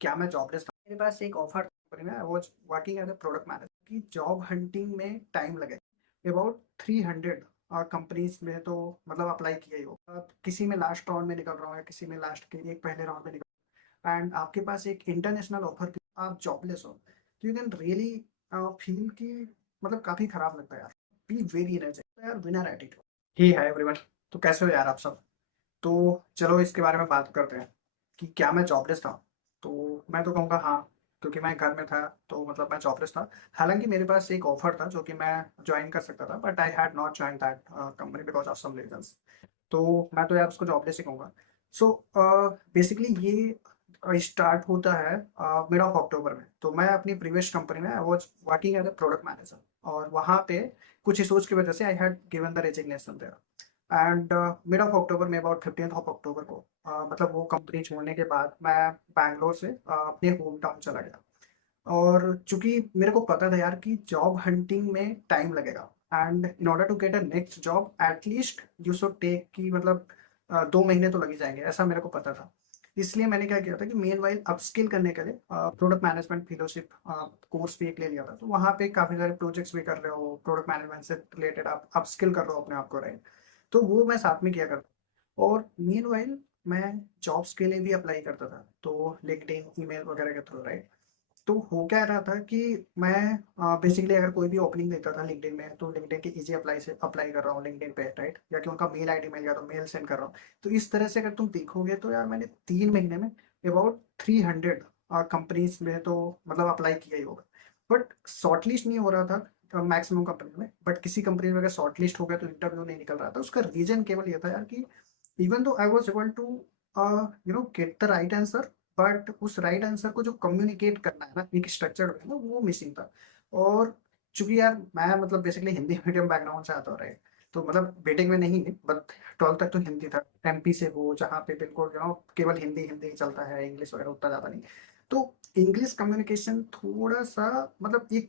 क्या मैं जॉबलेस था? मेरे पास एक ऑफर था, मैं was working as a product manager की जॉब हंटिंग में टाइम लगे अबाउट 300 कंपनीज में तो मतलब अप्लाई किया ही हो। किसी में लास्ट राउंड में निकल रहा हूँ या किसी में लास्ट के एक पहले राउंड में निकल एंड आपके पास एक इंटरनेशनल ऑफर आप जॉबलेस हो तो यू कैन रियली फील कि मतलब काफ़ी खराब लगता है यार। बी वेरी एनर्जेटिक यार, विनर एटीट्यूड। ही है एवरीवन। तो कैसे हो यार आप सब? तो चलो इसके बारे में बात करते हैं कि क्या मैं जॉबलेस था? तो मैं तो कहूँगा हाँ, क्योंकि मैं घर में था तो मतलब मैं जॉबलेस था। हालाँकि मेरे पास एक ऑफ़र था जो कि मैं जॉइन कर सकता था, but I had not join that company because of some reasons. तो मैं तो यार उसको जॉबलेस ही कहूँगा। सो बेसिकली ये स्टार्ट होता है मिड ऑफ अक्टूबर में। तो मैं अपनी प्रीवियस कंपनी में I was working as a product manager और वहाँ पे कुछ इश्यूज़ की वजह से I had given the resignation there. And mid of October में अबाउट 15th ऑफ अक्टूबर को मतलब वो कंपनी छोड़ने के बाद मैं बैंगलोर से अपने होम टाउन चला गया। और चूंकि मेरे को पता था यार कि जॉब हंटिंग में टाइम लगेगा and in order to get a next job at least you should take कि मतलब 2 महीने तो लग ही जाएंगे, ऐसा मेरे को पता था। इसलिए मैंने क्या किया था कि मेन वाइल अपस्किल करने के लिए प्रोडक्ट मैनेजमेंट फेलोशिप कोर्स भी एक ले लिया था। तो वहाँ पे काफ़ी सारे प्रोजेक्ट्स भी कर रहे हो, प्रोडक्ट मैनेजमेंट से रिलेटेड आप अपस्किल कर रहे हो अपने आप को, राइट? तो वो मैं साथ में किया करता और मीनवाइल मैं जॉब्स के लिए भी अप्लाई करता था, तो लिंक्डइन ईमेल वगैरह के थ्रू, राइट? तो हो क्या रहा था कि मैं बेसिकली अगर कोई भी ओपनिंग देखता था लिंक्डइन में तो लिंक्डइन के इजी अप्लाई से अप्लाई कर रहा हूँ लिंक्डइन पे, राइट? या कि उनका मेल आईडी मिल गया तो मेल सेंड कर रहा हूँ। तो इस तरह से अगर तुम देखोगे तो यार मैंने 3 महीने में अबाउट 300 कंपनीज में तो मतलब अप्लाई किया ही होगा। बट शॉर्टलिस्ट नहीं हो रहा था मैक्सिमम कंपनी में, बट किसी कंपनी में अगर शॉर्टलिस्ट हो गया तो इंटरव्यू नहीं निकल रहा था। उसका रीजन केवल ये था यार कि even though I was able to get the right answer, but उस राइट आंसर को जो कम्युनिकेट करना है ना एक स्ट्रक्चर्ड वे में, वो मिसिंग था। और चूंकि यार मैं मतलब बेसिकली हिंदी मीडियम बैकग्राउंड से आता हूँ, राइट? तो मतलब बीटेक में नहीं, बट 12th तक तो हिंदी था। एमपी से हो जहाँ पे बिल्कुल केवल हिंदी हिंदी ही चलता है, इंग्लिश वगैरह उतना ज़्यादा नहीं। तो इंग्लिश कम्युनिकेशन थोड़ा सा मतलब एक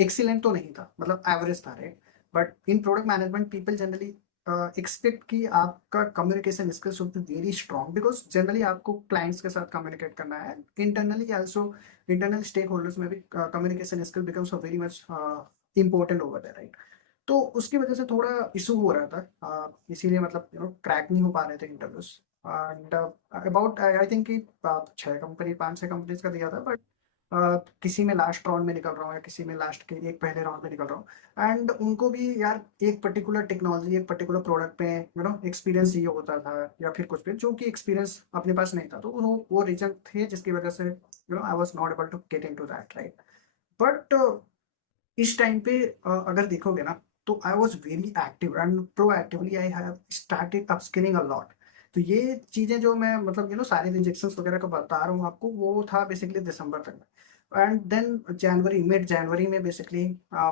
एक्सीलेंट तो नहीं था, मतलब एवरेज था, right? But in product management people generally expect कि आपका communication skill should be very strong because generally आपको क्लाइंट्स के साथ कम्युनिकेट करना है। Internally also internal stakeholders में भी communication skill becomes very much important over there, right? तो उसकी वजह से थोड़ा इशू हो रहा था, इसीलिए मतलब क्रैक नहीं हो पा रहे थे interviews. And about I think कि 6 कंपनी 5 6 कंपनीज का दिया था, बट किसी में लास्ट राउंड में निकल रहा हूँ या किसी में लास्ट के एक पहले राउंड में निकल रहा हूँ। एंड उनको भी यार एक पर्टिकुलर टेक्नोलॉजी एक पर्टिकुलर प्रोडक्ट पे एक्सपीरियंस चाहिए होता था या फिर कुछ भी जो कि एक्सपीरियंस अपने पास नहीं था। तो वो रीजन थे जिसकी वजह से I was not able to get in to that, right? But इस टाइम पे अगर देखोगे ना तो I was very active and proactively I have started upskilling a lot. तो ये चीज़ें जो मैं मतलब सारे इंजेक्शंस वगैरह का बता रहा हूँ आपको, वो था बेसिकली दिसंबर तक में। And then January mid January में बेसिकली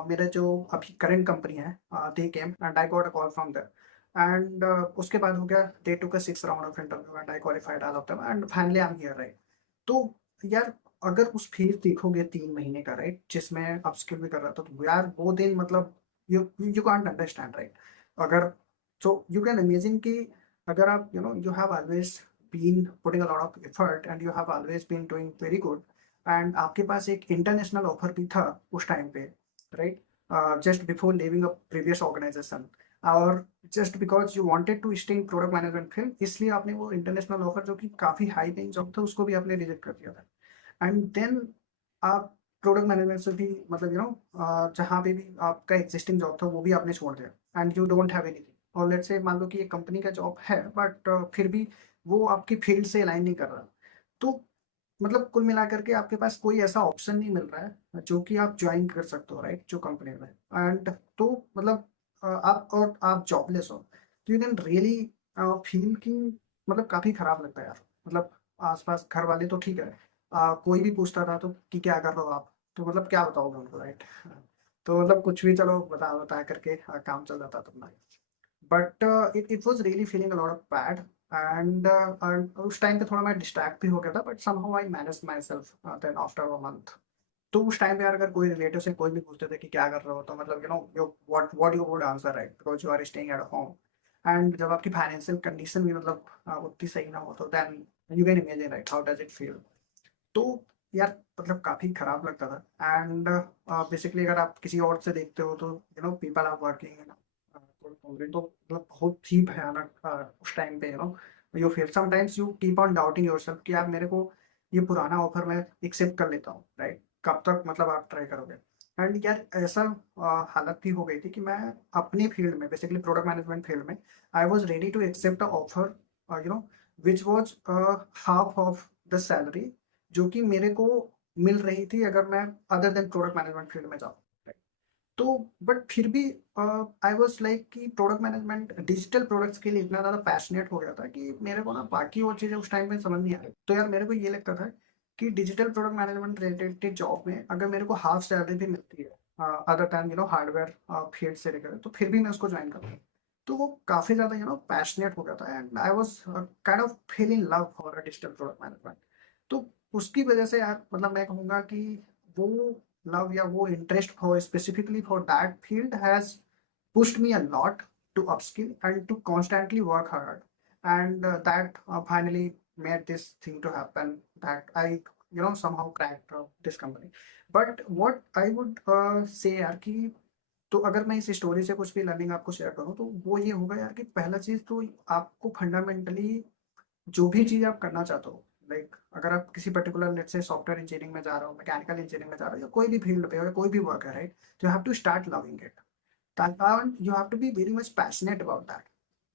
मेरा जो अभी करंट कंपनी है they came and I got a call from there. And उसके बाद हो गया they took a 6th round of interview and I qualified all of them and finally I am here, right? तो यार अगर उस phase देखोगे 3 महीने का, राइट, जिसमें अपस्किल भी कर रहा था, तो यार वो दिन मतलब you you can't understand, right? अगर सो यू कैन इमेजिन कि अगर आप you have always been putting a lot of effort and you have always been doing very good and आपके पास एक इंटरनेशनल ऑफर भी था उस टाइम पे, right? Just before leaving a previous organisation और just because you wanted to stay in product management field, इसलिए आपने वो इंटरनेशनल ऑफर जो कि काफ़ी हाई पेइंग जॉब था उसको भी आपने रिजेक्ट कर दिया था। एंड देन आप प्रोडक्ट मैनेजमेंट से भी मतलब जहाँ पे भी आपका एग्जिस्टिंग जॉब था वो भी आपने छोड़ दिया and you don't have anything. और लेट्स से मान लो कि एक कंपनी का जॉब है, बट फिर भी वो आपकी फील्ड से अलाइन नहीं कर रहा। तो मतलब कुल मिलाकर के आपके पास कोई ऐसा ऑप्शन नहीं मिल रहा है जो कि आप ज्वाइन कर सकते हो, राइट, जो कंपनी में। एंड तो मतलब आप जॉबलेस हो तो यू कैन रियली फील कि मतलब काफ़ी खराब लगता है यार। मतलब आसपास घर वाले तो ठीक है, कोई भी पूछता था तो कि क्या कर रहे हो आप, तो मतलब क्या बताओगे उनको, राइट? तो मतलब कुछ भी चलो बता बता करके काम चल जाता था अपना। But it was really feeling a lot of bad. And उस टाइम पे थोड़ा मैं डिस्ट्रैक्ट भी हो गया था, but somehow I manage myself then after a month. तो उस टाइम पे यार अगर कोई रिलेटिव से कोई भी पूछते थे कि क्या कर रहे हो, तो मतलब you what you would answer, right? Because you are staying at home. And जब आपकी फाइनेंशियल कंडीशन भी मतलब उतनी सही ना हो तो then you can imagine right how does it feel. तो यार मतलब काफ़ी खराब लगता था। एंड बेसिकली अगर आप किसी और से देखते हो तो पीपल आर वर्किंग तो मतलब बहुत ही भयानक उस टाइम पे you feel sometimes you keep on doubting yourself कि यार मेरे को ये पुराना ऑफर मैं एक्सेप्ट कर लेता हूँ राइट, कब तक मतलब आप ट्राई करोगे। एंड यार ऐसा हालत भी हो गई थी कि मैं अपनी फील्ड में बेसिकली प्रोडक्ट मैनेजमेंट फील्ड में I was ready to accept a offer which was half of the salary जो कि मेरे को मिल रही थी अगर मैं other than product management field में जाऊँ। तो बट फिर भी आई वाज लाइक कि प्रोडक्ट मैनेजमेंट डिजिटल प्रोडक्ट्स के लिए इतना ज़्यादा पैशनेट हो गया था कि मेरे को ना बाकी और चीज़ें उस टाइम पे समझ नहीं आई। तो यार मेरे को ये लगता था कि digital product management related job में अगर मेरे को हाफ सैलरी भी मिलती है अदर दैन हार्डवेयर फील्ड से लेकर तो फिर भी मैं उसको ज्वाइन करूँ। तो वो काफ़ी ज़्यादा पैशनेट हो गया था and I was kind of feel in love for digital product management. तो उसकी वजह से यार मतलब मैं कहूँगा कि वो लव या वो interest for specifically for that field has pushed me a lot to upskill and to constantly work hard, and that finally made this thing to happen, that I somehow cracked this company. But what I would say यार कि तो अगर मैं इस story से कुछ भी learning आपको शेयर करूँ तो वो ये होगा यार कि पहला चीज़ तो आपको फंडामेंटली जो भी चीज़ आप करना चाहते हो लाइक अगर आप किसी particular let's say software engineering में जा रहे हो, मैकेनिकल इंजीनियरिंग में जा रहे हो या कोई भी फील्ड पे हो या कोई भी वर्क है राइट, तो you have to start loving it and you have to be very much passionate about that.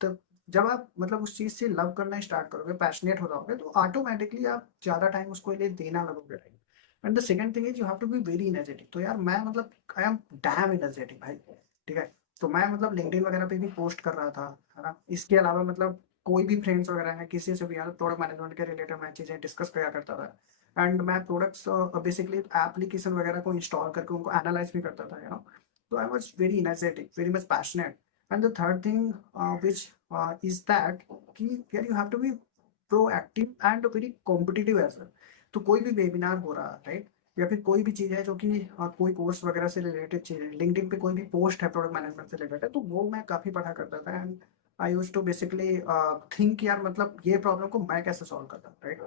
तो जब आप मतलब उस चीज़ से लव करना स्टार्ट करोगे, पैशनेट हो जाओगे, तो ऑटोमेटिकली आप ज़्यादा टाइम उसको लिए देना लगोगे right. And the second thing is you have to be very energetic. तो यार मैं मतलब आई एम डैम एनर्जेटिक भाई, ठीक है। तो मैं मतलब लिंक्डइन वगैरह पे भी पोस्ट कर रहा था, है ना। इसके अलावा मतलब कोई भी फ्रेंड्स वगैरह है किसी से भी यार प्रोडक्ट मैनेजमेंट के रिलेटेड मैं चीज़ें डिस्कस किया करता था। एंड मैं प्रोडक्ट्स बेसिकली एप्लीकेशन वगैरह को इंस्टॉल करके उनको एनालाइज भी करता था So I was very energetic, very much passionate. And the third thing, which is that कि यार you have to be proactive and very competitive as well। तो कोई भी वेबिनार हो रहा है राइट, या फिर कोई भी चीज़ है जो कि कोई कोर्स वगैरह से रिलेटेड चीज़ है, लिंक्डइन पे कोई भी पोस्ट है प्रोडक्ट मैनेजमेंट से रिलेटेड, तो वो मैं काफ़ी पढ़ा करता था। And I use to basically think यार मतलब ये प्रॉब्लम को मैं कैसे सॉल्व करता right.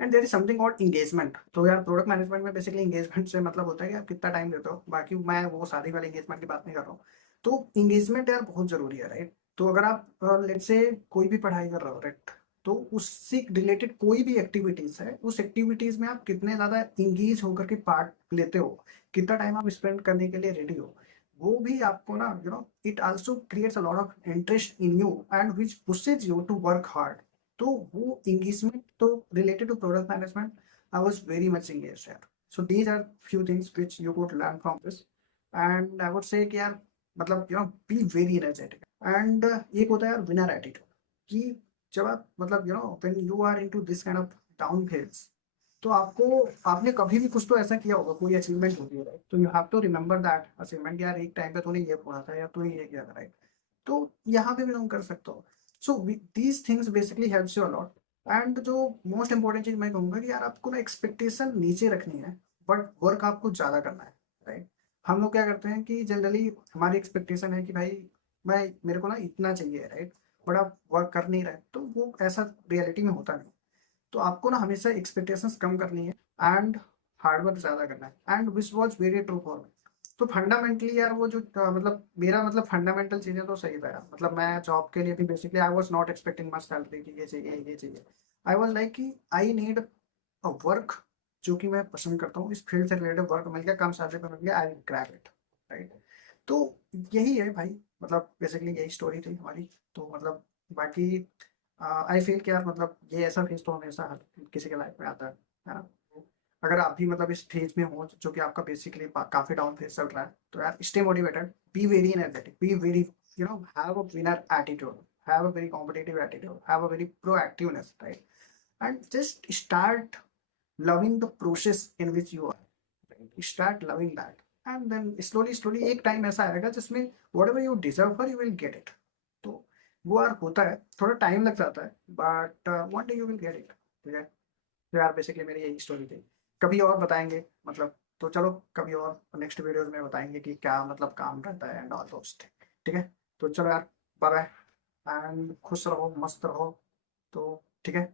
And there is something called engagement. तो यार प्रोडक्ट मैनेजमेंट में बेसिकली इंगेजमेंट से मतलब होता है कि आप कितना टाइम देते हो, बाकी मैं वो सारी वाली इंगेजमेंट की बात नहीं कर रहा हूँ। तो इंगेजमेंट यार बहुत जरूरी है राइट। तो अगर आप लेट्स से कोई भी पढ़ाई कर रहे हो राइट, तो उससे रिलेटेड कोई भी एक्टिविटीज है, उस एक्टिविटीज में आप कितने ज्यादा इंगेज होकर के पार्ट लेते हो, कितना टाइम आप स्पेंड करने के लिए रेडी हो, वो भी आपको ना it also creates a lot of interest in you and which pushes you to work hard. तो वो इंगेजमेंट तो related to product management, I was very much engaged here. So these are few things which you could learn from this, and I would say कि यार मतलब be very energetic। and एक होता है यार winner attitude कि जब आप मतलब when you are into this kind of down phase, तो आपको आपने कभी भी कुछ तो ऐसा किया होगा, कोई अचीवमेंट होती है राइट, तो you have to remember that achievement. यार एक टाइम पे तूने ये पढ़ा था या तूने ये किया था राइट, तो यहाँ पे भी तुम कर सकते हो। So these things basically helps you a lot. And जो मोस्ट इंपॉर्टेंट चीज मैं कहूँगा कि यार आपको ना एक्सपेक्टेशन नीचे रखनी है, बट वर्क आपको ज़्यादा करना है राइट। हम लोग क्या करते हैं कि जनरली हमारी एक्सपेक्टेशन है कि भाई मैं मेरे को ना इतना चाहिए राइट, बट आप वर्क कर नहीं रहे, तो वो ऐसा रियलिटी में होता नहीं। तो आपको ना हमेशा एक्सपेक्टेशंस कम करनी है एंड हार्डवर्क ज़्यादा करना है, and which was very true for me. तो फंडामेंटली यार वो जो मतलब मेरा मतलब फंडामेंटल चीज़ें तो सही था यार। मतलब मैं जॉब के लिए भी basically I was not expecting much salary कि ये चाहिए। आई वॉज लाइक कि आई नीड अ वर्क जो कि मैं पसंद करता हूँ, इस फील्ड से रिलेटेड वर्क मिल गया, कम सैलरी पर मिल गया, आई ग्रैब इट राइट। तो यही है भाई, मतलब बेसिकली यही स्टोरी थी हमारी। तो मतलब बाकी आई फील कि यार मतलब ये ऐसा फेज तो हमेशा किसी के लाइफ में आता है ना। तो अगर आप भी मतलब इस फेज में हो जो कि आपका बेसिकली काफी डाउन फेज चल रहा है, तो यार stay motivated, B very energetic, be very have a winner attitude, have a very competitive attitude, have a very proactiveness right, and just start loving the process in which you are right? Start loving that, and then slowly एक time ऐसा आएगा जिसमें whatever you deserve for you will get it। तो वो यार होता है, थोड़ा टाइम लग जाता है, but one day you will get it, ठीक है। तो यार बेसिकली मेरी यही स्टोरी थी। कभी और बताएंगे मतलब, तो चलो कभी और नेक्स्ट वीडियोज में बताएंगे कि क्या मतलब काम रहता है एंड ऑल दोस्त, ठीक है। तो चलो यार, बाय बाय, एंड खुश रहो, मस्त रहो। तो ठीक है।